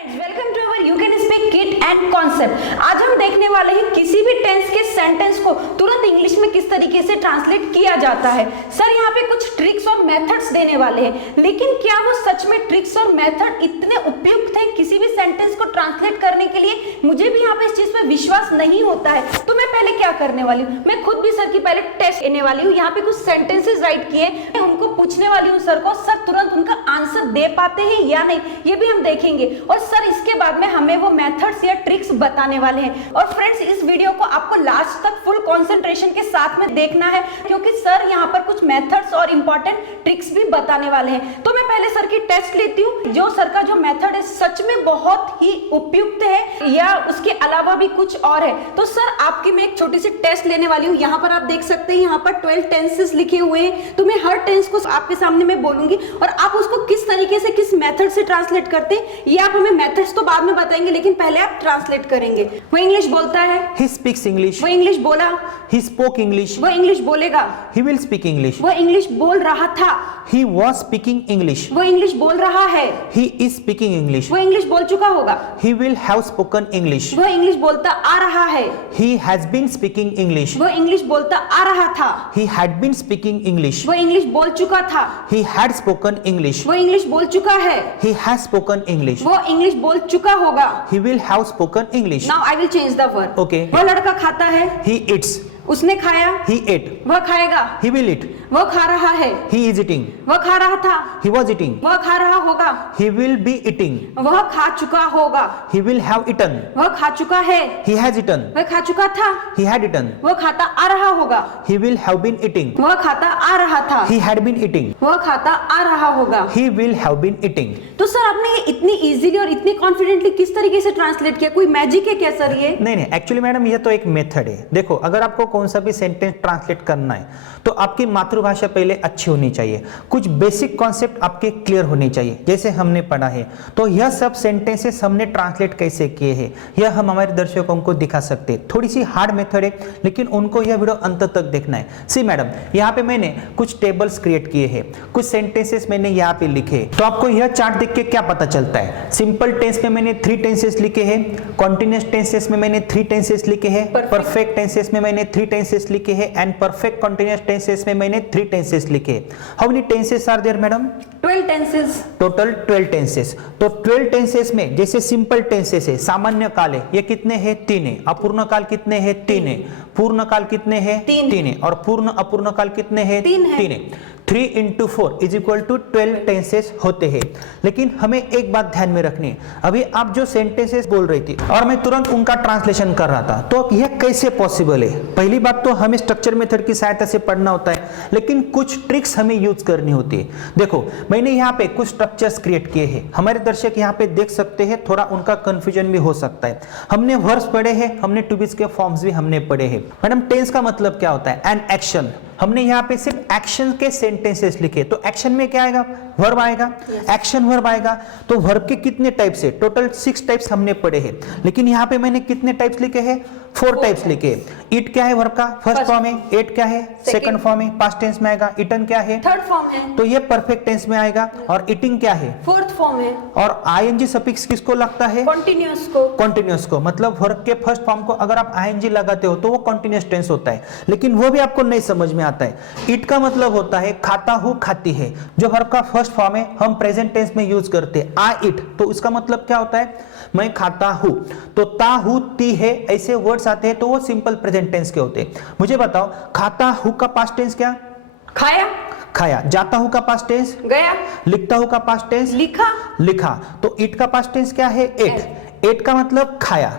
Welcome to our you can speak kit and concept. आज हम देखने वाले हैं किसी भी टेंस के सेंटेंस को तुरंत इंग्लिश में किस तरीके से ट्रांसलेट किया जाता है। सर यहाँ पे कुछ ट्रिक्स और मेथड्स देने वाले हैं, लेकिन क्या वो सच में ट्रिक्स और मेथड इतने उपयुक्त हैं किसी भी सेंटेंस को ट्रांसलेट करने के लिए? मुझे भी यहाँ पे इस चीज पे विश्वास नहीं होता है। तो मैं पहले क्या करने वाली हूँ, मैं खुद भी सर की पहले टेस्ट लेने वाली हूँ। यहाँ पे कुछ सेंटेंसेस राइट किए, मैं उनको पूछने वाली हूँ सर को, सर तुरंत उनका आंसर दे पाते हैं या नहीं, ये भी हम देखेंगे। और सर इसके बाद में हमें वो मेथड्स या ट्रिक्स बताने वाले हैं। और फ्रेंड्स, इस वीडियो को आपको लास्ट तक फुल कंसंट्रेशन के साथ में देखना है, क्योंकि सर यहाँ पर कुछ मेथड्स और इंपॉर्टेंट ट्रिक्स भी बताने वाले हैं। तो मैं पहले सर की टेस्ट लेती हूँ, जो सर का जो मेथड है सच में बहुत ही उपयुक्त है या उसके अलावा भी कुछ और है। तो सर आपकी मैं एक छोटी सी टेस्ट लेने वाली हूँ। यहाँ पर आप देख सकते हैं, यहाँ पर 12 टेंसेस लिखे हुए हैं। तो मैं हर टेंस को आपके सामने मैं बोलूंगी और आप उसको किस तरीके से किस मेथड से ट्रांसलेट करते हैं, ये आप हमें मेथड्स तो बाद में बताएंगे, लेकिन पहले आप ट्रांसलेट करेंगे। वो इंग्लिश बोलता है, He speaks English. वो इंग्लिश बोला, He spoke English. वो इंग्लिश बोलेगा, He will speak English. वो इंग्लिश बोल रहा था, He was speaking English. वो इंग्लिश बोल रहा है, He is speaking English. वो इंग्लिश बोल चुका होगा, He will have spoken English. वो इंग्लिश बोलता आ रहा है, He has been speaking English. वो इंग्लिश बोलता आ रहा था, He had been speaking English. वो इंग्लिश बोल चुका था, He had spoken English. वो इंग्लिश बोल चुका है, He has spoken English. वो इंग्लिश बोल चुका होगा। He will have spoken English. Now I will change the word. Okay. वो लड़का खाता है, He eats. उसने खाया, He ate. वह खाएगा, He will eat. वो खा रहा है, He is eating. वह खा रहा था, He was eating. वह खा रहा होगा, He will be eating. वह खा चुका होगा, He will have eaten. वह खा चुका है, He has eaten. वह खा चुका था, He had eaten. वह खाता आ रहा होगा, He will have been eating. वह खाता आ रहा था, He had been eating. वह खाता आ रहा होगा। He will have been eating. तो सर आपने ये इतनी इजीली और इतनी कॉन्फिडेंटली किस तरीके से ट्रांसलेट किया? कोई मैजिक है क्या सर ये? नहीं, एक्चुअली मैडम ये तो एक मेथड है। देखो, अगर आपको कौन सा भी सेंटेंस ट्रांसलेट करना है तो आपकी मातृभाषा पहले अच्छी होनी चाहिए, कुछ बेसिक कॉन्सेप्ट आपके क्लियर होने चाहिए, जैसे हमने पढ़ा है। तो यह सब सेंटेंसेस हमने ट्रांसलेट कैसे किए हैं यह हम हमारे दर्शकों को दिखा सकते हैं। थोड़ी सी हार्ड मेथड है, लेकिन उनको यह वीडियो अंत तक देखना है। सी मैडम, यहाँ पे मैंने कुछ टेबल्स क्रिएट किए हैं, कुछ सेंटेंसेस मैंने यहाँ पे लिखे। तो आपको यह चार्ट देख के क्या पता चलता है? सिंपल टेंस में मैंने 3 टेंसेस लिखे हैं, कॉन्टिन्यूअस टेंसेस में मैंने 3 टेंसेस लिखे हैं, परफेक्ट टेंसेस में मैंने 3 टेंसेस लिखे हैं, एंड परफेक्ट कॉन्टिन्यूअस टेंसेस में मैंने 3 टेंसेस लिखे। How many tenses are there madam? 12 tenses. Total 12 tenses. तो 12 टेंसेस में जैसे सिंपल टेंसेस है, सामान्य काल है, ये कितने हैं? 3 है। अपूर्ण काल कितने हैं? 3 है। पूर्ण काल कितने हैं? 3 है। और पूर्ण अपूर्ण काल कितने हैं? 3 है। 3 into 4 is equal to 12 tenses होते हैं। लेकिन हमें एक बात ध्यान में रखनी है, अभी आप जो सेंटेंसेस बोल रही थी और मैं तुरंत उनका ट्रांसलेशन कर रहा था, तो यह कैसे पॉसिबल है? पहली बात तो हमें स्ट्रक्चर मेथड की सहायता से पढ़ना होता है, लेकिन कुछ ट्रिक्स हमें यूज करनी होती है। देखो, मैंने यहाँ पे कुछ स्ट्रक्चर्स क्रिएट किए हैं, हमारे दर्शक यहाँ पे देख सकते हैं, थोड़ा उनका कंफ्यूजन भी हो सकता है। हमने वर्ब्स पढ़े हैं, हमने टू बीज के फॉर्म्स भी हमने पढ़े हैं। मैडम, टेंस का मतलब क्या होता है? An action. हमने यहाँ पे सिर्फ एक्शन के सेंटेंसेस लिखे, तो एक्शन में क्या आएगा? वर्ब आएगा। एक्शन वर्ब आएगा। तो वर्ब के कितने टाइप्स है? टोटल 6 टाइप्स हमने पढ़े हैं, लेकिन यहाँ पे मैंने कितने टाइप्स लिखे हैं? 4 टाइप्स लिखे। ईट क्या है वर्ब का? फर्स्ट फॉर्म है। एट क्या है? सेकंड फॉर्म है, पास्ट टेंस में आएगा। ईटन क्या है? थर्ड फॉर्म है। तो ये परफेक्ट टेंस में आएगा। और ईटिंग क्या है? फोर्थ फॉर्म है। और आईएनजी सफिक्स किसको लगता है? कॉन्टिन्यूअस को। कॉन्टिन्यूअस को, मतलब वर्ब के फर्स्ट फॉर्म को अगर आप आईएनजी लगाते हो तो वो कॉन्टिन्यूअस टेंस होता है, लेकिन वो भी आपको नहीं समझ में आता है। ईट का मतलब होता है खाता हूं, खाती है। जो वर्ब का फर्स्ट फॉर्म है हम प्रेजेंट टेंस में यूज करते हैं, आई ईट, तो इसका मतलब क्या होता है? मैं खाता हूं। तो ता हूं, ती है, ऐसे वर्ड्स आते हैं तो वो सिंपल प्रेजेंट टेंस के होते हैं। मुझे बताओ, खाता हूं का पास्ट टेंस क्या? खाया। खाया। जाता हूं का पास्ट टेंस? गया। लिखता हूं का पास्ट टेंस? लिखा। लिखा। तो ईट का पास्ट टेंस क्या है? एट। एट का मतलब खाया।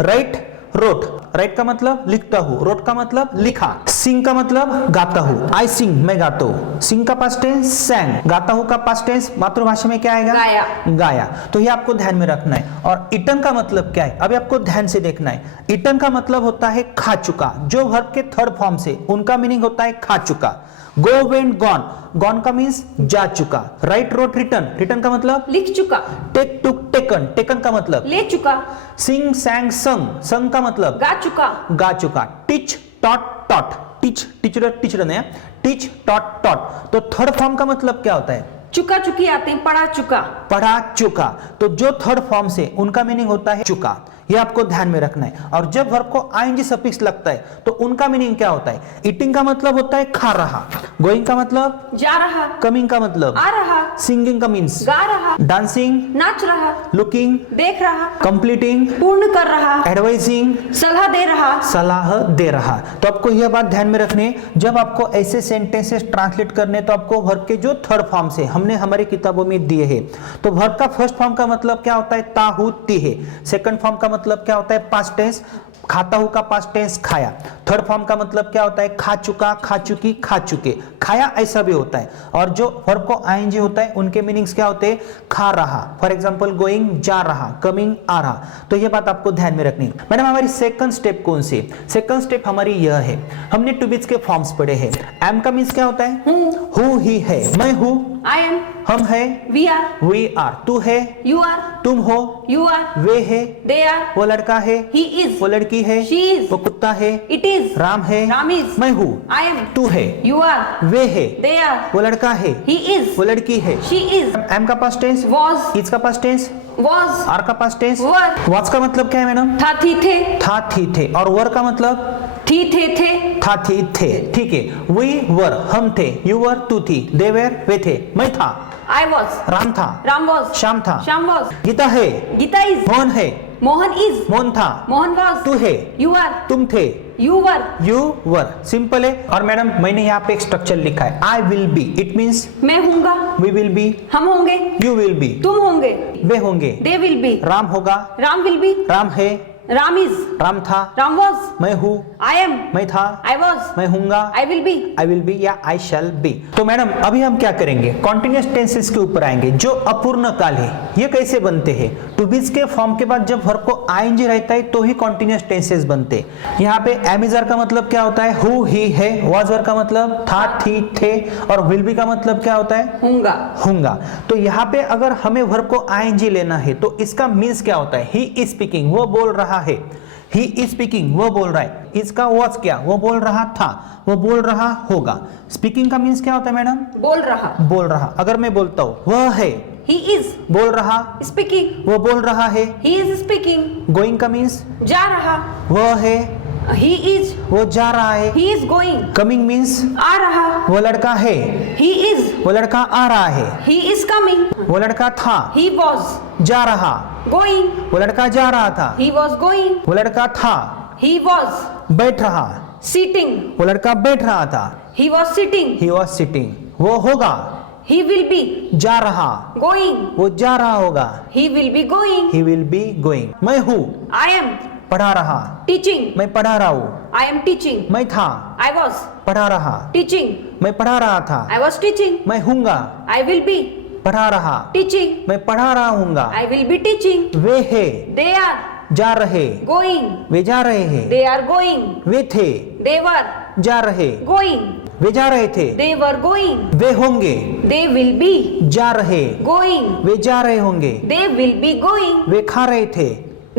Right, road. राइट का मतलब लिखता हूं, रोट का मतलब लिखा। सिंग का मतलब गाता हूं, आई सिंग, मैं गाता हूं। सिंग का पास्ट टेंस सैंग। गाता हूं का पास्ट टेंस मातृभाषा में क्या आएगा? गाया। गाया। तो ये आपको ध्यान में रखना है। और ईटन का मतलब क्या है? अभी आपको ध्यान से देखना है। ईटन का मतलब होता है खा चुका। जो वर्ब के थर्ड फॉर्म से, उनका मीनिंग होता है खा चुका। गो, वेंट, गॉन। गॉन का मीन्स जा चुका। Right, road, return. रिटर्न का मतलब लिख चुका। टेक, टुक, टेकन। टेकन का मतलब ले चुका। सिंग, सैंग, संग। संग का मतलब गा चुका। गा चुका। Teach, taught, taught. Teach, teacher, teacher ने टीच, टॉट, टॉट। तो थर्ड फॉर्म का मतलब क्या होता है? चुका चुकी आते हैं, पढ़ा चुका। पढ़ा चुका। तो जो थर्ड फॉर्म से उनका मीनिंग होता है चुका, ये आपको ध्यान में रखना है। और जब वर्ब को आईएनजी सफिक्स लगता है तो उनका मीनिंग क्या होता है? ईटिंग का मतलब होता है खा रहा, गोइंग का मतलब जा रहा, कमिंग का मतलब आ रहा, सिंगिंग का मीन्स गा रहा, डांसिंग, नाच रहा, लुकिंग, देख रहा, कंप्लीटिंग, पूर्ण कर रहा, एडवाइजिंग, सलाह दे रहा। सलाह दे रहा। तो आपको यह बात ध्यान में रखनी है, जब आपको ऐसे सेंटेंसेस ट्रांसलेट करने तो आपको वर्ब के जो थर्ड फॉर्म से हमने हमारी किताबों में दिए हैं, तो वर्ब का फर्स्ट फॉर्म का मतलब क्या होता है? ता हूं ती है। सेकंड फॉर्म का मतलब क्या होता है? पास्ट टेंस, खाता हूं का पास्ट टेंस खाया। थर्ड फॉर्म का मतलब क्या होता है? खा चुका, खा चुकी, खा चुके, खाया, ऐसा भी होता है। और जो वर्ब को आईएनजी होता है उनके मीनिंग्स क्या होते हैं? खा रहा, फॉर एग्जांपल गोइंग जा रहा, कमिंग आ रहा। तो ये बात आपको ध्यान में रखनी है। मैडम हमारी सेकंड स्टेप कौन सी? सेकंड स्टेप हमारी यह है, हमने टू बीज के फॉर्म्स पढ़े हैं। एम का मीन्स क्या होता है? हूं ही है, मैं हूं, आई एम, हम है, वी आर, वी आर, तू है, यू आर, तुम हो, यू आर, वे है, दे आर, वो लड़का है, ही इज, वो लड़की है, शी इज, वो कुत्ता है, इट इज, राम है, राम इज, मैं हूँ, आई एम, तू है, यू आर, वे है, दे आर, वो लड़का है, ही इज, वो लड़की है। शी इज, एम का पास्ट टेंस, was, इज का पास्ट टेंस, was, आर का पास्ट टेंस, were, वाज का मतलब क्या है मैडम? था, थी, थे, था, थी, थे। और वर का मतलब थी, थे, था, थी, थे। ठीक है, वी वर, हम थे, यू वर, तू थी, दे वर, वे थे, मैं था, I was, राम था, Ram was, श्याम था, Shyam was, गीता है, Gita is, मोहन है, Mohan is, मोहन था, Mohan was, तू है, you are, तुम थे, you were, you were. Simple है। और मैडम मैंने यहाँ पे एक स्ट्रक्चर लिखा है, आई विल बी, इट मीन्स मैं हूँगा, वी विल बी, हम होंगे, यू विल बी, तुम होंगे, वे होंगे, they will be, राम होगा, Ram will be, राम है, Ram is, राम था, Ram was, मैं हूँ, I am, मैं था, I was, मैं हूँगा, I will be। I will B या आई शैल बी। तो मैडम अभी हम क्या करेंगे? कॉन्टिन्यूअस टेंसेस के ऊपर आएंगे। जो अपूर्ण काल है ये कैसे बनते हैं? टू बीज के फॉर्म के बाद जब वर्ब को आईएनजी रहता है तो ही कॉन्टिन्यूअस टेंसेस बनते हैं। यहाँ पे एम इज आर का मतलब क्या होता है? हु, ही, है। वाज वर का मतलब था, थी, थे। और विल बी का मतलब क्या होता है? हूँगा, होगा। तो यहाँ पे अगर हमें वर्ब को आईएनजी लेना है तो इसका मीन्स क्या होता है? ही इज स्पीकिंग, वो बोल रहा है। ही इज स्पीकिंग, वो बोल रहा है। इसका वॉज क्या? वो बोल रहा था, वो बोल रहा होगा। स्पीकिंग का मीन्स क्या होता है मैडम? बोल रहा, बोल रहा। अगर मैं बोलता हूँ वह है, he is, बोल रहा, speaking, वो बोल रहा है। he is speaking, गोइंग का मीन्स जा रहा, वह है, he is, वो जा रहा है। he is going, coming means आ रहा, वो लड़का है, he is, वो लड़का आ रहा है। he is coming, वो लड़का था, he was, जा रहा, going, वो लड़का जा रहा था। he was going, वो लड़का था, he was, बैठ रहा, sitting, वो लड़का बैठ रहा था। he was sitting, he was sitting, वो होगा, he will be, जा रहा, going, वो जा रहा होगा। he will be going, he will be going. मैं हूँ, I am पढ़ा रहा, teaching, मैं पढ़ा रहा हूँ। I am teaching, मैं था, I was पढ़ा रहा, teaching, मैं पढ़ा रहा था। I was teaching, मैं हूँगा, I will be पढ़ा रहा, teaching, मैं पढ़ा रहा हूँगा। I will be teaching, वे है, they are जा रहे, going, वे जा रहे हैं। they are going, वे थे, they were जा रहे, going, वे जा रहे थे। they were going, वे होंगे, they will be जा रहे, going, वे जा रहे होंगे। they will be going, वे खा रहे थे,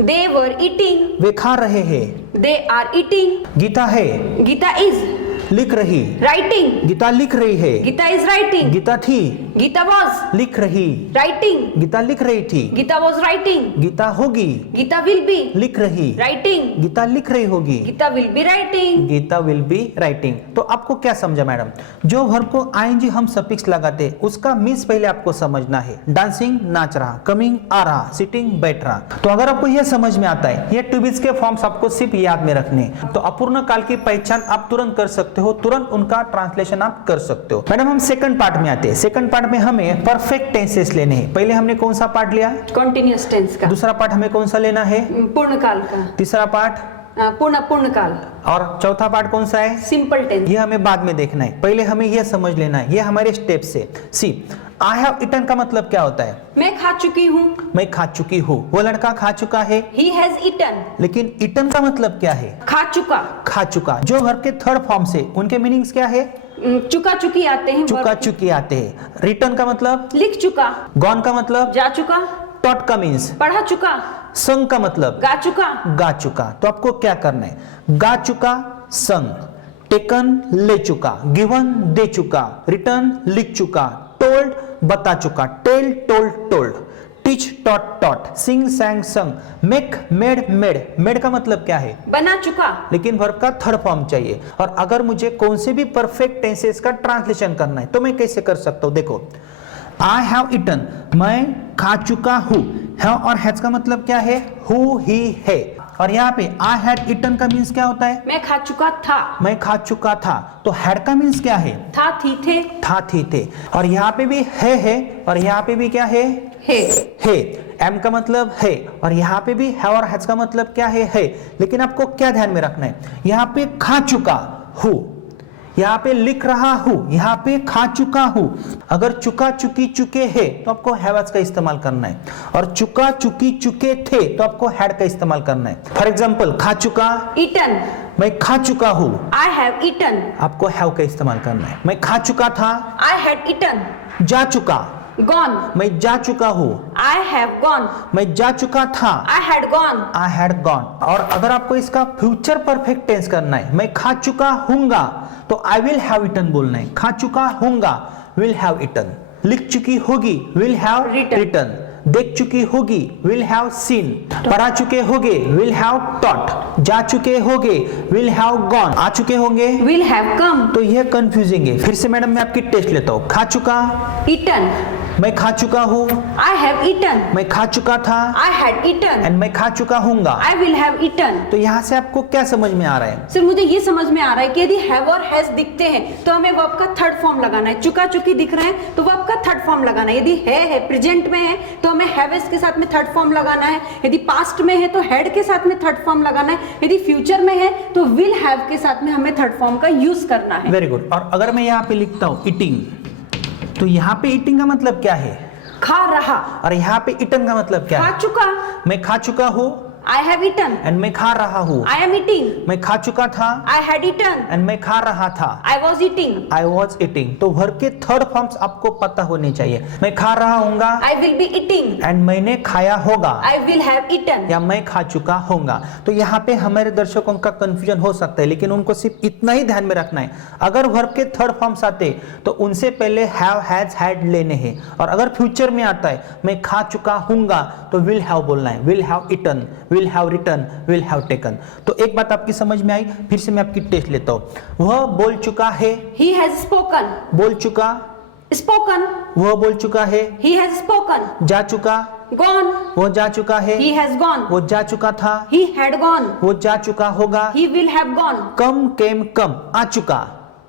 they were eating, वे खा रहे हैं। they are eating, गीता है, Gita is लिख रही, writing, गीता लिख रही है। Gita is writing, गीता थी, Gita was लिख रही, writing, गीता लिख रही थी। Gita was writing, गीता होगी, Gita will be लिख रही, writing, गीता लिख रही होगी। Gita will be writing, Gita will be writing. तो आपको क्या समझा मैडम? जो वर्ब को आईएनजी हम सफिक्स लगाते हैं उसका मीन्स पहले आपको समझना है। डांसिंग, नाच रहा, कमिंग, आ रहा, सिटिंग, बैठ रहा। तो अगर आपको यह समझ में आता है, ये टू बीज के फॉर्म्स आपको सिर्फ याद में रखने हैं, तो अपूर्ण काल की पहचान आप तुरंत कर सकते हो, तुरंत उनका ट्रांसलेशन आप कर सकते हो। मैडम हम सेकंड पार्ट में आते हैं। सेकंड पार्ट में हमें परफेक्ट टेंसेस लेने हैं। पहले हमने कौन सा पार्ट लिया? continuous tense का, दूसरा पार्ट हमें कौन सा लेना है? पूर्ण काल का, तीसरा पार्ट, पूर्ण काल, और चौथा पार्ट कौन सा है? simple tense। ये हमें बाद में देखना है, पहले हमें यह समझ लेना है। ये हमारे स्टेप्स है। सी, आई हैव ईटन का मतलब क्या होता है? मैं खा चुकी हूँ, मैं खा चुकी हूँ। वो लड़का खा चुका है। he has eaten, लेकिन ईटन का मतलब क्या है? खा चुका, खा चुका। जो वर्ब के थर्ड फॉर्म से उनके मीनिंग्स क्या है? चुका चुकी आते हैं, चुका चुकी आते हैं। रिटर्न का मतलब? लिख चुका, गॉन का मतलब? जा चुका, टॉट का मीन्स? पढ़ा चुका, संग का मतलब? गा चुका, गा चुका। तो आपको क्या करना है? गा चुका, संग, टेकन ले चुका, गिवन दे चुका, रिटर्न लिख चुका, टोल्ड बता चुका, tell told told, teach taught taught, sing sang sung, make made made, made का मतलब क्या है? बना चुका। लेकिन वर्ब का थर्ड फॉर्म चाहिए। और अगर मुझे कौन से भी परफेक्ट टेंसेस का ट्रांसलेशन करना है तो मैं कैसे कर सकता हूं? देखो, आई हैव ईटन, मैं खा चुका हूं। हैव और हैज का मतलब क्या है? हु ही है। और यहाँ पे आई हैड ईटन का मीन्स क्या होता है? मैं खा चुका था। मैं खा चुका था। तो हैड का मीन्स क्या है? था थी थे। था थी थे। और यहाँ पे भी है और यहाँ पे भी क्या है? है। एम का मतलब है और यहाँ पे भी है और हैज का मतलब क्या है। लेकिन आपको क्या ध्यान में रखना है? यहाँ पे खा चुका हूं, यहाँ पे लिख रहा हूं, यहाँ पे खा चुका हूं। अगर चुका चुकी चुके हैं तो आपको हैव का इस्तेमाल करना है, और चुका चुकी चुके थे तो आपको हैड का इस्तेमाल करना है। फॉर एग्जाम्पल, खा चुका, ईटन, मैं खा चुका हूं, आई हैव ईटन। आपको हैव का इस्तेमाल करना है। मैं खा चुका था, आई हैड ईटन। जा चुका, गॉन, मैं जा चुका हूं, आई हैव गॉन। मैं जा चुका था, I had gone. I had gone. और अगर आपको इसका फ्यूचर परफेक्ट टेंस करना है, मैं खा चुका हूंगा तो आई विल हैव ईटन बोलना है। खा चुका हूंगा, विल हैव ईटन। लिख चुकी होगी, विल हैव रिटन। देख चुकी होगी, विल हैव सीन। पढ़ा चुके होगे, विल हैव टॉट। जा चुके होगे, विल हैव गॉन। आ चुके होंगे, विल हैव कम। तो यह कंफ्यूजिंग है। फिर से मैडम मैं आपकी टेस्ट लेता हूं। खा चुका, ईटन, मैं खा चुका हूं, आई हैव ईटन। मैं खा चुका था, आई हैड ईटन। एंड मैं खा चुका हूंगा। I will have eaten. तो यहाँ से आपको क्या समझ में आ रहा है? सर मुझे ये समझ में आ रहा है कि यदि हैव और हैज दिखते हैं तो हमें वर्ब का थर्ड फॉर्म लगाना है। चुका चुकी दिख रहे हैं तो वर्ब का थर्ड फॉर्म लगाना है। यदि है प्रेजेंट में है तो हमें हैवेस के साथ में थर्ड फॉर्म लगाना है। यदि पास्ट में है तो हैड के साथ में थर्ड फॉर्म लगाना है। यदि फ्यूचर में है तो विल हैव के साथ में हमें थर्ड फॉर्म का यूज करना है। Very good. और अगर मैं यहाँ पे लिखता हूँ ईटिंग, तो यहाँ पे ईटिंग का मतलब क्या है? खा रहा। और यहाँ पे ईटन का मतलब क्या खा है? चुका। मैं खा चुका हूँ, आई हैव ईटन। एंड मैं खा रहा हूँ। I am eating. मैं खा चुका था, आई हैड ईटन। एंड मैं खा रहा था। I was eating. I was eating. तो वर्ब के थर्ड फॉर्म्स आपको पता होने चाहिए। मैं खा रहा हूँगा, I will be eating. And मैंने खाया होगा, आई विल हैव ईटन। या मैं खा चुका होऊंगा। तो यहाँ पे हमारे दर्शकों का कंफ्यूजन हो सकता है, लेकिन उनको सिर्फ इतना ही ध्यान में रखना है, अगर वर्ब के थर्ड फॉर्म्स आते तो उनसे पहले हैव, हैज, हैड लेने हैं। और अगर फ्यूचर में आता है मैं खा चुका हूंगा तो विल हैव बोलना है। Will have eaten, will have written, will have taken. तो एक बात आपकी समझ में आई। फिर से मैं आपकी टेस्ट लेता हूं। वह बोल चुका है, ही हैज स्पोकन। बोल चुका, स्पोकन। वह बोल चुका है, ही हैज स्पोकन। जा चुका, गॉन। वो जा चुका है, ही हैज गॉन। वो जा चुका था, ही हैड गॉन। वो जा चुका होगा, ही विल हैव गॉन। कम केम कम, आ चुका,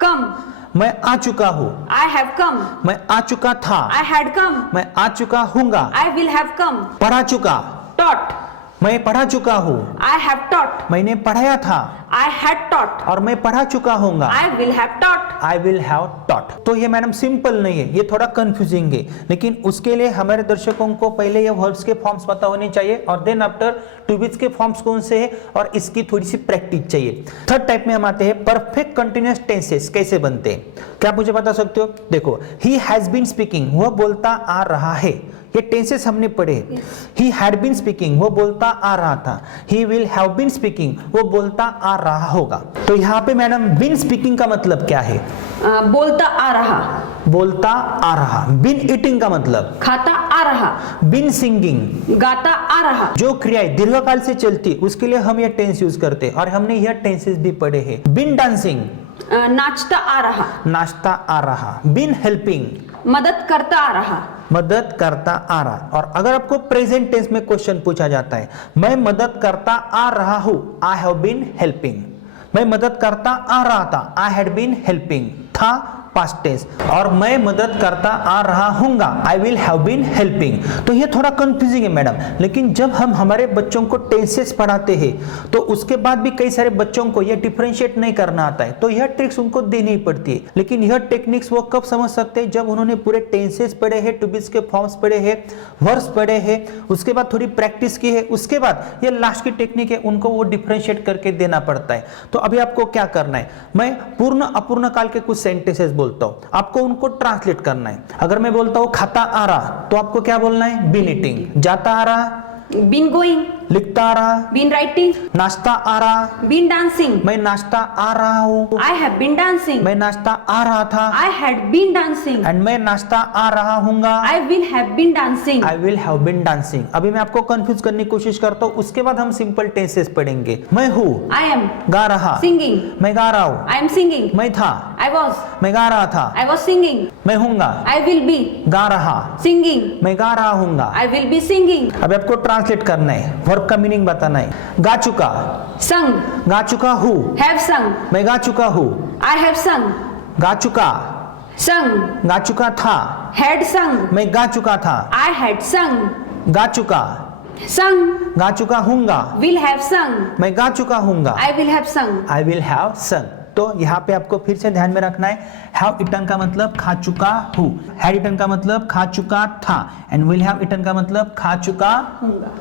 कम। मैं आ चुका हूं, आई हैव कम। मैं आ चुका था, आई हैड कम। मैं आ चुका हूंगा, आई विल हैव कम। पढ़ा चुका, टॉट। मैं पढ़ा चुका हूं, आई हैव टॉट। मैंने पढ़ाया था, आई हैड टॉट। और मैं पढ़ा चुका हूंगा, I will have taught. I will have taught. तो ये मैडम सिंपल नहीं है, ये थोड़ा कंफ्यूजिंग है, लेकिन उसके लिए हमारे दर्शकों को पहले ये वर्ब्स के फॉर्म्स पता होने चाहिए, और देन आफ्टर टू बीज के फॉर्म्स कौन से हैं और इसकी थोड़ी सी प्रैक्टिस चाहिए। थर्ड टाइप में हम आते हैं परफेक्ट कंटिन्यूअस टेंसेस कैसे बनते हैं। क्या आप मुझे बता सकते हो? देखो, ही हैज बीन स्पीकिंग, वह बोलता आ रहा है, ये टेंसेस हमने पढ़े। ही हैड बीन स्पीकिंग, वो बोलता आ रहा था। He will have been speaking, वो बोलता आ रहा होगा। तो यहाँ पे मैडम बीन स्पीकिंग का मतलब क्या है? बोलता आ रहा। बोलता आ रहा। बीन ईटिंग का मतलब? खाता आ रहा। बीन सिंगिंग, गाता आ रहा। जो क्रियाएं दीर्घकाल से चलती उसके लिए हम यह टेंस यूज करते हैं, और हमने यह टेंसेस भी पढ़े हैं। बीन डांसिंग, नाचता आ रहा। नाचता आ रहा। बीन हेल्पिंग, मदद करता आ रहा। मदद करता आ रहा। और अगर आपको प्रेजेंट टेंस में क्वेश्चन पूछा जाता है, मैं मदद करता आ रहा हूं, आई हैव बीन हेल्पिंग। मैं मदद करता आ रहा था, आई हैड बीन हेल्पिंग, था पास्ट टेंस। और मैं मदद करता आ रहा हूंगा, I will have been helping. तो ये थोड़ा कंफ्यूजिंग है मैडम, लेकिन जब हम हमारे बच्चों को टेंसेस पढ़ाते हैं तो उसके बाद भी कई सारे बच्चों को यह डिफरेंशिएट नहीं करना आता है, तो यह ट्रिक्स उनको देनी ही पड़ती है। लेकिन यह टेक्निक्स वो कब समझ सकते हैं? जब उन्होंने पूरे टेंसेस पढ़े हैं, टू बीज के फॉर्म्स पढ़े हैं, वर्ब्स पढ़े हैं, उसके बाद थोड़ी प्रैक्टिस की है, उसके बाद ये लास्ट की टेक्निक है, उनको वो डिफरेंशिएट करके देना पड़ता है। तो अभी आपको क्या करना है, मैं पूर्ण अपूर्ण काल के कुछ सेंटेंसेस बोलता हूं, आपको उनको ट्रांसलेट करना है। अगर मैं बोलता हूं खाता आ रहा, तो आपको क्या बोलना है? Been eating. जाता आ रहा, बीन गोइंग। लिखता आ रहा, बीन राइटिंग, नाश्ता आ रहा, बीन डांसिंग, मैं नाश्ता आ रहा हूँ, आई हैव बीन डांसिंग, मैं नाश्ता आ रहा था, I had been dancing, and मैं नाश्ता आ रहा हूँगा, I will have been dancing. I will have been dancing. अभी मैं आपको कंफ्यूज करने की कोशिश करता हूँ, उसके बाद हम सिंपल टेंसेस पढ़ेंगे। मैं हूँ, आई एम गा रहा, सिंगिंग, मैं गा रहा हूँ, आई एम सिंगिंग, मैं था, आई वॉज, मैं गा रहा था, आई वॉज सिंगिंग, मैं हूँगा, आई विल बी गा रहा, सिंगिंग, मैं गा रहा हूँगा। I will be singing. अब आपको ट्रांसलेट करना है, वर्ब का मीनिंग बताना है। गा चुका, संग, गा चुका हूँ, हैव संग, मैं गा चुका हूँ, आई हैव संग, गा चुका, संग, गा चुका था, हैड संग, मैं गा चुका था, आई हैड संग, गा चुका, संग, गा चुका हूँगा, विल हैव संग, मैं गा चुका हूँगा, आई विल हैव संग। आई विल हैव संग। तो यहाँ पे आपको फिर से ध्यान में रखना है, हैव इटन का मतलब खा चुका हूँ, हैड इटन का मतलब खा चुका था, एंड विल हैव इटन का मतलब खा चुका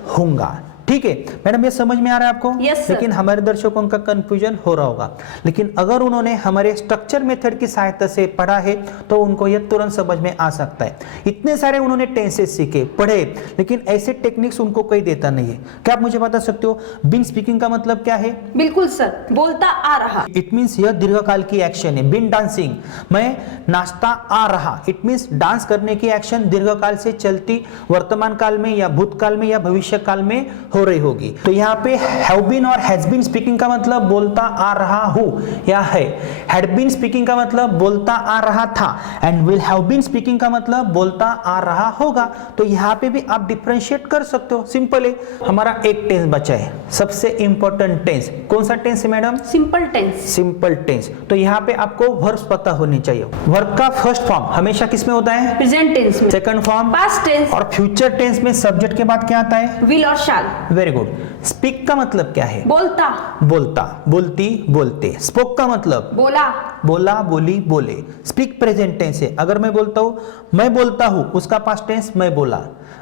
हूँगा। ठीक है मैडम, ये समझ में आ रहा है आपको? Yes, sir. लेकिन हमारे दर्शकों का कंफ्यूजन हो रहा होगा, लेकिन अगर उन्होंने हमारे स्ट्रक्चर मेथड की सहायता से पढ़ा है तो उनको यह तुरंत समझ में आ सकता है। इतने सारे उन्होंने टेंसेस सीखे, पढ़े, लेकिन ऐसे टेक्निक्स उनको कोई देता नहीं है। क्या आप मुझे बता सकते हो बिन स्पीकिंग का मतलब क्या है? बिल्कुल सर, बोलता आ रहा। इट मीन्स यह दीर्घकाल की एक्शन है। बिन डांसिंग, मैं नाश्ता आ रहा, इट मीन्स डांस करने की एक्शन दीर्घकाल से चलती वर्तमान काल में या भूतकाल में या भविष्य काल में हो रही होगी। तो यहाँ पे हैव बीन और हैज बीन स्पीकिंग का मतलब बोलता आ रहा हूँ या है, हैड बीन स्पीकिंग का मतलब बोलता आ रहा था, and will have been speaking का मतलब बोलता आ रहा होगा। तो यहाँ पे भी आप डिफरेंशिएट कर सकते हो, सिंपल है। हमारा एक टेंस बचा है, सबसे इंपॉर्टेंट टेंस। कौन सा टेंस है madam? Simple tense. Simple tense. तो यहाँ पे आपको वर्ब्स पता होने चाहिए। वर्ब का फर्स्ट फॉर्म हमेशा किस में होता है? प्रेजेंट टेंस में। Second form past tense. और फ्यूचर टेंस में सब्जेक्ट के बाद क्या आता है? विल और शाल। Very good. स्पीक का मतलब क्या है? बोलता, बोलता, बोलती, बोलते। स्पोक का मतलब बोला, बोला, बोली, बोले। स्पीक प्रेजेंट टेंस है। अगर मैं बोलता हूं, मैं बोलता हूं, उसका पास्ट टेंस मैं बोला।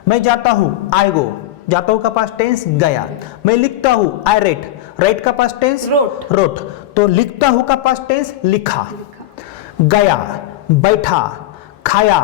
मैं जाता हूं, आई गो, जाता हूं का पास्ट टेंस गया। मैं लिखता हूं, आई राइट, राइट का पास्ट टेंस रोट, रोट। तो लिखता हूं का पास्ट टेंस लिखा। गया, बैठा, खाया,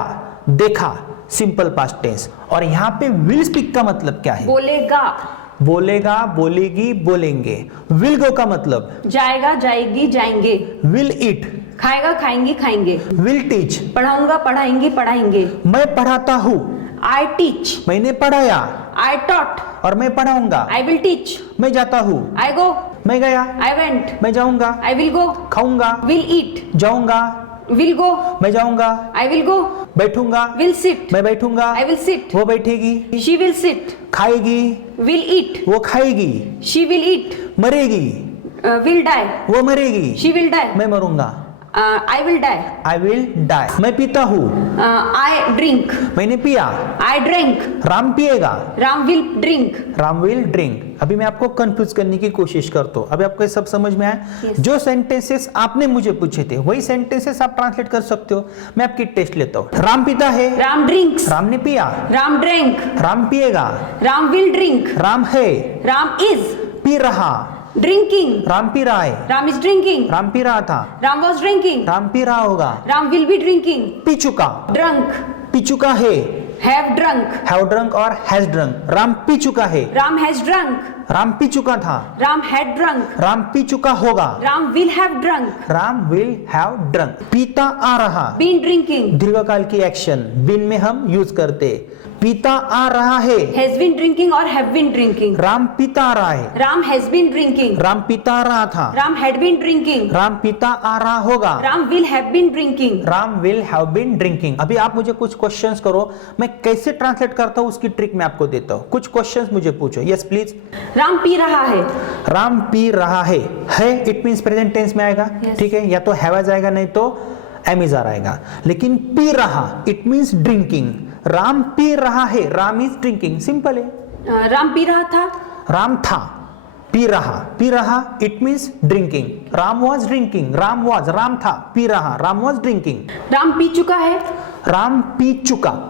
देखा, सिंपल पास्ट टेंस। और यहां पे विल स्पीक का मतलब क्या है? बोलेगा, बोलेगा, बोलेगी, बोलेंगे। विल गो का मतलब जाएगा, जाएगी, जाएंगे। विल ईट, खाएगा, खाएंगी, खाएंगे। विल टीच, पढ़ाऊंगा, पढ़ाएंगी, पढ़ाएंगे। मैं पढ़ाता हूं, आई टीच, मैंने पढ़ाया। आई टॉट, और मैं पढ़ाऊंगा। आई विल टीच, मैं जाता हूं, आई गो, मैं गया। आई वेंट, मैं जाऊंगा, आई विल गो, खाऊंगा। विल ईट, जाऊंगा, विल गो, मैं जाऊंगा। आई विल गो, बैठूंगा, विल सिट, मैं बैठूंगा। आई विल सिट, वो बैठेगी। शी विल सिट, खाएगी, विल ईट, वो खाएगी। शी विल ईट, मरेगी, विल डाई, वो मरेगी। शी विल डाई, मैं मरूंगा, I will die, I will die. मैं पीता हूं, आई ड्रिंक, मैंने पिया। आई ड्रिंक, राम पिएगा, Ram will drink. Ram will drink. अभी मैं आपको कंफ्यूज करने की कोशिश करता हूँ। अभी आपको ये सब समझ में आया? Yes. जो सेंटेंसेस आपने मुझे पूछे थे वही सेंटेंसेस आप ट्रांसलेट कर सकते हो। मैं आपकी टेस्ट लेता हूँ। राम पीता है, राम ड्रिंक्स, राम ने पिया। राम ड्रिंक, राम पिएगा, राम विल ड्रिंक, राम है। राम इज पी रहा, ड्रिंकिंग, राम पी रहा है। राम इज ड्रिंकिंग, राम पी रहा था, राम वॉज ड्रिंकिंग, राम पी रहा होगा। Ram will be drinking. P चुका, ड्रंक, पी चुका है। हैव ड्रंक, हैव ड्रंक और हैज ड्रंक। राम पी चुका है, राम हैज ड्रंक, राम पी चुका था, राम हैड ड्रंक, राम पी चुका होगा। Ram will have drunk, Ram will have drunk. पीता आ रहा, बीन ड्रिंकिंग, दीर्घकाल की एक्शन बिन में हम यूज करते। पीता आ रहा है, हैज बीन ड्रिंकिंग और हैव बीन ड्रिंकिंग। राम पीता आ रहा है, Ram has been drinking, Ram पीता आ रहा था, Ram had been drinking, Ram पीता आ रहा होगा। Ram will have been drinking. Ram will have been drinking. अभी आप मुझे कुछ क्वेश्चंस करो, मैं कैसे ट्रांसलेट करता हूँ उसकी ट्रिक मैं आपको देता हूँ। कुछ क्वेश्चंस मुझे पूछो। Yes please. राम पी रहा है, राम पी रहा है इट मींस प्रेजेंट टेंस में आएगा। Yes. ठीक है, या तो हैव जाएगा नहीं तो एमिजार आएगा। लेकिन पी रहा इट मींस ड्रिंकिंग। राम पी रहा है, राम इज ड्रिंकिंग। सिंपल है। राम पी रहा था, राम था, पी रहा it means drinking. Ram was drinking, Ram था, पी रहा, राम वॉज ड्रिंकिंग। राम पी चुका है, राम पी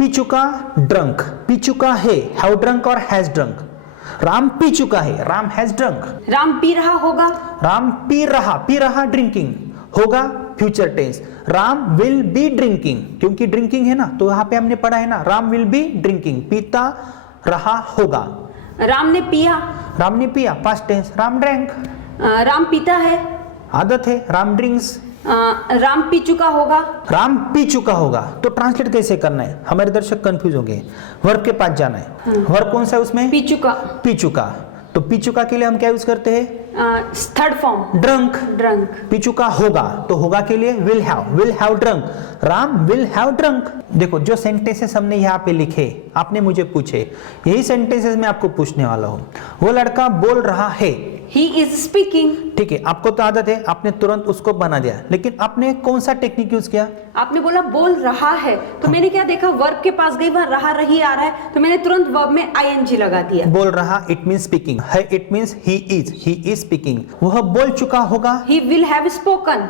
चुका ड्रंक, पी चुका है, हैव ड्रंक और हैज ड्रंक। राम पी चुका है, राम हैज ड्रंक। राम पी रहा होगा, राम पी रहा ड्रिंकिंग होगा future tense. Ram will be drinking, क्योंकि ड्रिंकिंग है ना, तो यहाँ पे हमने पढ़ा है ना, राम विल बी ड्रिंकिंग, पीता रहा होगा। राम ने पिया, राम ने पिया, past tense, Ram drank. Ram पीता है, आदत है, राम ड्रिंक्स। राम पी चुका होगा। राम पी चुका होगा, तो ट्रांसलेट कैसे करना है? हमारे दर्शक कंफ्यूज होंगे। वर्ब के पास जाना है। वर्ब कौन सा है उसमें? पी चुका। पी चुका। तो पी चुका के लिए हम क्या यूज करते हैं? Third form, drunk. ड्रंक। पी चुका होगा, तो होगा के लिए will have drunk. Ram will have drunk. देखो जो सेंटेंसेस हमने यहाँ पे लिखे, आपने मुझे पूछे, यही सेंटेंसेस मैं आपको पूछने वाला हूँ। वो लड़का बोल रहा है, He is speaking। ठीक है, आपको तो आदत है, आपने तुरंत उसको बना दिया, लेकिन आपने कौन सा टेक्निक यूज किया? आपने बोला बोल रहा है, तो मैंने क्या देखा, वर्ब के पास गई, वहां रहा रही आ रहा है, तो मैंने तुरंत वर्ब में ing लगा दिया। बोल रहा इट मीन स्पीकिंग है, it means he is speaking. वह बोल चुका होगा। He will have spoken।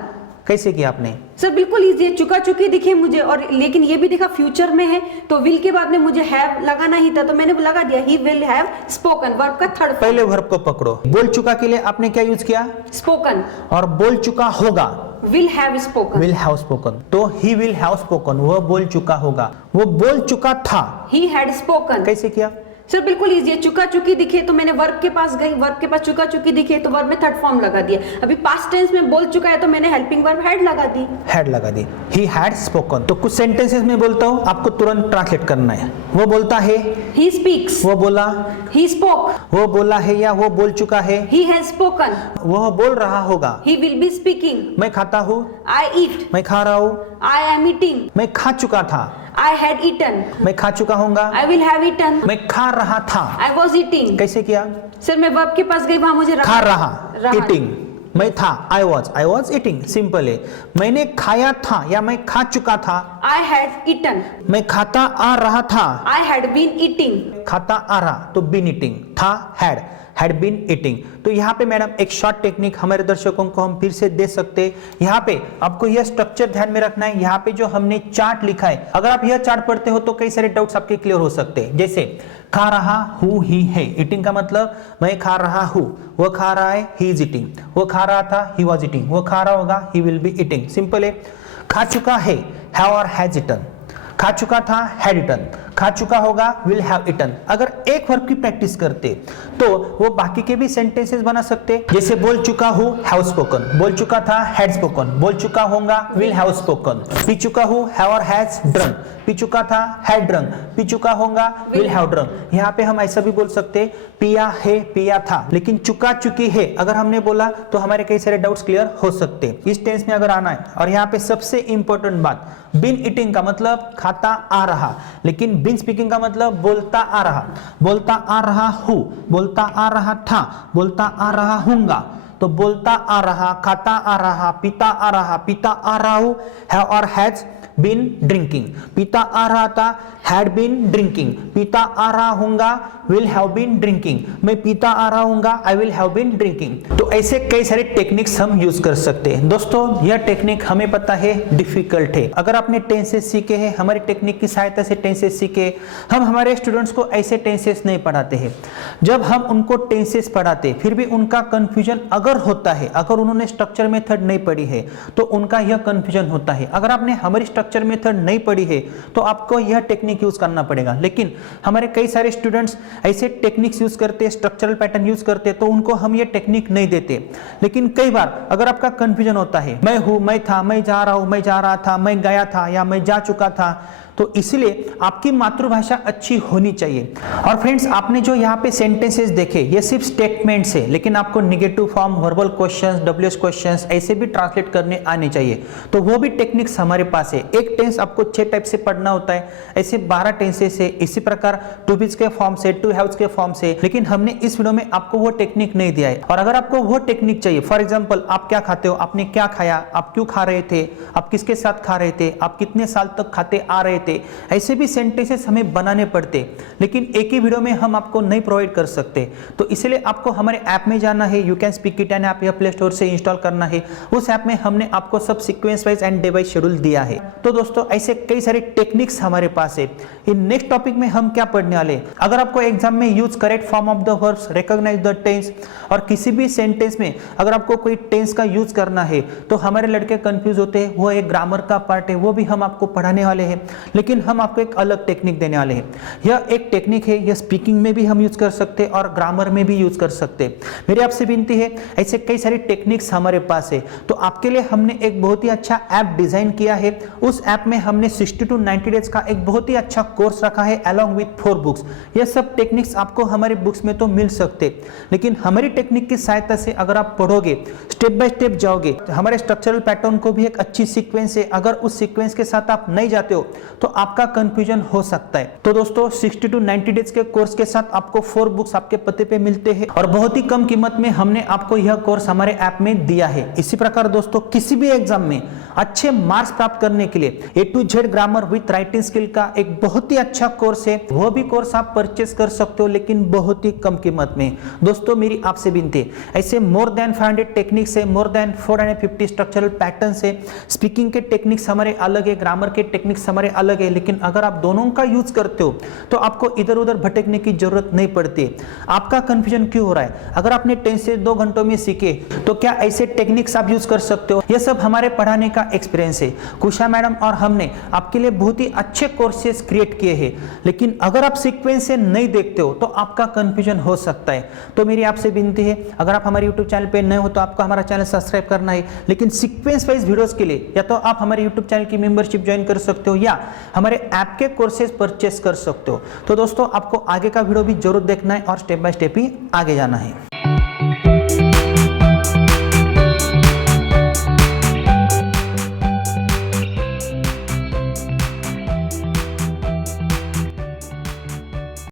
कैसे किया आपने? सर बिल्कुल इजी है, चुका चुकी दिखे मुझे, और लेकिन ये भी दिखा फ्यूचर में है, तो विल के बाद में मुझे हैव लगाना ही था, तो मैंने लगा दिया ही विल हैव स्पोकन, वर्ब का थर्ड। पहले वर्ब को पकड़ो। बोल चुका के लिए आपने क्या यूज किया? स्पोकन। और बोल चुका होगा will have spoken. Will have spoken, तो ही विल हैव स्पोकन, वह बोल चुका होगा। वो बोल चुका था, ही हैड स्पोकन। कैसे किया? सर बिल्कुल इजी है, चुका चुकी दिखे तो मैंने वर्ब के पास गई, वर्ब के पास चुका चुकी दिखे तो वर्ब में थर्ड फॉर्म लगा दिया। अभी पास्ट टेंस में बोल चुका है तो मैंने हेल्पिंग वर्ब हैड लगा दी। हैड लगा दी, ही हैड स्पोकन। तो कुछ सेंटेंसेस में बोलता हूँ, आपको तुरंत ट्रांसलेट करना है। वो बोलता है, ही स्पीक्स। वो बोला, ही स्पोक। वो बोला है या वो बोल चुका है, ही हैज स्पोकन। वह बोल रहा होगा, ही विल बी स्पीकिंग। मैं खाता हूँ, आई ईट। मैं खा रहा हूँ, आई एम ईटिंग। मैं खा चुका था, आई हैड ईटन। मैं खा चुका हूँगा, आई विल हैव ईटन। मैं खा रहा था। I was eating. कैसे किया? सर मैं वर्ब के पास गई, वहां मुझे खा रहा, ईटिंग। मैं था, आई वॉज ईटिंग, सिंपल है। मैंने खाया था या मैं खा चुका था। I had eaten. मैं खाता आ रहा था। I had been eating. खाता आ रहा, तो बीन ईटिंग, था हैड बीन ईटिंग। तो यहाँ पे मैडम एक शॉर्ट टेक्निक हमारे दर्शकों को हम फिर से दे सकते हैं। यहाँ पे आपको यह स्ट्रक्चर ध्यान में रखना है। यहाँ पे जो हमने चार्ट लिखा है, अगर आप यह चार्ट पढ़ते हो तो कई सारे डाउट्स आपके क्लियर हो सकते हैं। जैसे खा रहा हूँ, ही है, ईटिंग का मतलब मैं खा रहा हूँ, वो खा रहा है, ही इज ईटिंग, वो खा रहा था, ही वॉज ईटिंग, वो खा रहा होगा, he will be eating. Simple है। खा चुका है, हैव और हैज ईटन, खा चुका था, हैड ईटन, खा चुका होगा, विल हैव ईटन। अगर एक वर्ब की प्रैक्टिस करते तो वो बाकी के भी सेंटेंसेस बना सकते, जैसे बोल चुका हूँ, हैव स्पोकन, बोल चुका था, हैड स्पोकन, बोल चुका होगा, विल हैव स्पोकन, पी चुका हूँ, हैव और हैज ड्रंक, पी चुका था, हैड ड्रंक, पी चुका होगा, विल हैव ड्रंक। यहाँ पे हम ऐसा भी बोल सकते, पिया है, पिया था, लेकिन चुका चुकी है अगर हमने बोला तो हमारे कई सारे डाउट्स क्लियर हो सकते। इस टेंस में अगर आना है, और यहाँ पे सबसे इंपॉर्टेंट बात, बिन ईटिंग का मतलब खाता आ रहा, लेकिन बिन स्पीकिंग का मतलब बोलता आ रहा। बोलता आ रहा हूँ, बोलता आ रहा था, बोलता आ रहा हूँगा। तो बोलता आ रहा, खाता आ रहा, पीता आ रहा, पीता आ रहा हूँ, हैव और हैज बीन ड्रिंकिंग, पीता आ रहा था, हैड बीन ड्रिंकिंग, पीता आ रहा हूँगा, विल हैव बीन ड्रिंकिंग, मैं पीता आ रहा हूँगा, I will have been drinking. तो ऐसे कई सारे टेक्निक्स हम यूज कर सकते हैं। दोस्तों यह टेक्निक हमें पता है डिफिकल्ट है। अगर आपने टेंसेस सीखे हैं, हमारी टेक्निक की सहायता से टेंसेस सीखे, हम हमारे स्टूडेंट्स को ऐसे टेंसेस नहीं पढ़ाते हैं। जब हम उनको टेंसेस पढ़ाते फिर भी उनका कंफ्यूजन अगर होता है, अगर उन्होंने स्ट्रक्चर मेथड नहीं पढ़ी है तो उनका यह कंफ्यूजन होता है। अगर आपने हमारी स्ट्रक्चर मेथड नहीं पढ़ी है तो आपको यह टेक्निक यूज करना पड़ेगा। लेकिन हमारे कई सारे स्टूडेंट्स ऐसे टेक्निक्स यूज करते, स्ट्रक्चरल पैटर्न यूज करते, तो उनको हम ये टेक्निक नहीं देते। लेकिन कई बार अगर आपका कंफ्यूजन होता है, मैं हूं, मैं था, मैं जा रहा हूं, मैं जा रहा था, मैं गया था या मैं जा चुका था, तो इसलिए आपकी मातृभाषा अच्छी होनी चाहिए। और फ्रेंड्स आपने जो यहाँ पे सेंटेंसेस देखे ये सिर्फ स्टेटमेंट्स है, लेकिन आपको negative form, verbal questions, WH questions ऐसे भी ट्रांसलेट करने आने चाहिए। तो वो भी टेक्निक्स हमारे पास है। एक टेंस आपको 6 टाइप से पढ़ना होता है, ऐसे 12 टेंसेस है। इसी प्रकार टू बीज के फॉर्म से, टू हैव्स के फॉर्म से, लेकिन हमने इस वीडियो में आपको वो टेक्निक नहीं दिया है। और अगर आपको वो टेक्निक चाहिए, फॉर एग्जाम्पल आप क्या खाते हो, आपने क्या खाया, आप क्यों खा रहे थे, आप किसके साथ खा रहे थे, आप कितने साल तक खाते आ रहे थे, ऐसे भी सेंटेंसेस हमें बनाने पड़ते, लेकिन एक ही वीडियो में हम आपको नहीं प्रोवाइड कर सकते। तो इसलिए आपको हमारे ऐप में जाना है, you can speak it and app या प्ले स्टोर से इंस्टॉल करना है। उस ऐप में हमने आपको सब sequence wise and day wise schedule दिया है। तो दोस्तों ऐसे कई सारे टेक्निक्स हमारे पास है। इन नेक्स्ट टॉपिक में हम क्या पढ़ने वाले, अगर आपको एग्जाम में use correct form of the verbs, recognise the tense, और किसी भी सेंटेंस में अगर आपको कोई टेंस का यूज करना है तो हमारे लड़के कंफ्यूज होते हैं, वो एक ग्रामर का पार्ट है, वो भी हम आपको पढ़ाने वाले हैं। लेकिन हम आपको एक अलग टेक्निक देने वाले हैं। यह एक टेक्निक है, यह स्पीकिंग में भी हम यूज कर सकते हैं और ग्रामर में भी यूज कर सकते हैं। मेरी आपसे विनती है, ऐसे कई सारी टेक्निक्स हमारे पास है, तो आपके लिए हमने एक बहुत ही अच्छा ऐप डिजाइन किया है। उस ऐप में हमने 60 to 90 डेज का एक बहुत ही अच्छा कोर्स रखा है अलॉन्ग विथ 4 बुक्स। यह सब टेक्निक्स आपको हमारे बुक्स में तो मिल सकते, लेकिन हमारी टेक्निक की सहायता से अगर आप पढ़ोगे, स्टेप बाय स्टेप जाओगे, हमारे स्ट्रक्चरल पैटर्न को भी एक अच्छी सीक्वेंस है, अगर उस सीक्वेंस के साथ आप नहीं जाते हो तो आपका कंफ्यूजन हो सकता है। तो दोस्तों 60 to 90 डेज के कोर्स के साथ आपको 4 बुक्स आपके पते पे मिलते हैं और बहुत ही कम कीमत में हमने आपको यह कोर्स हमारे ऐप में दिया है। इसी प्रकार दोस्तों किसी भी एग्जाम में अच्छे मार्क्स प्राप्त करने के लिए A to Z grammar with writing skill का एक बहुत ही अच्छा कोर्स है, वो भी कोर्स आप परचेस कर सकते हो, लेकिन बहुत ही कम कीमत में। दोस्तों मेरी आपसे विनती है, ऐसे मोर देन 500 टेक्निक्स है, मोर देन 450 स्ट्रक्चरल पैटर्न्स है। स्पीकिंग के टेक्निक्स हमारे अलग है, ग्रामर के टेक्निक्स हमारे अलग है, लेकिन अगर आप दोनों का यूज करते हो तो आपको इधर उधर भटकने की जरूरत नहीं पड़ती। आपका कंफ्यूजन क्यों हो रहा है? अगर आपने 10 से 2 घंटों में सीखे तो क्या ऐसे टेक्निक्स आप यूज कर सकते हो? यह सब हमारे पढ़ाने का एक्सपीरियंस है। कुशा मैडम और हमने आपके लिए बहुत ही अच्छे कोर्सेज क्रिएट किए हैं, लेकिन अगर आप सीक्वेंस से नहीं देखते हो तो आपका कंफ्यूजन हो सकता है। तो मेरी आपसे विनती है, अगर आप हमारे यूट्यूब चैनल पे नए हो तो आपको हमारा चैनल सब्सक्राइब करना है, लेकिन सीक्वेंस वाइज वीडियोस के लिए या तो आप हमारे यूट्यूब चैनल की मेंबरशिप ज्वाइन कर सकते हो या हमारे ऐप के कोर्सेज परचेस कर सकते हो। तो दोस्तों आपको आगे का वीडियो भी जरूर देखना है और स्टेप बाय स्टेप ही आगे जाना है।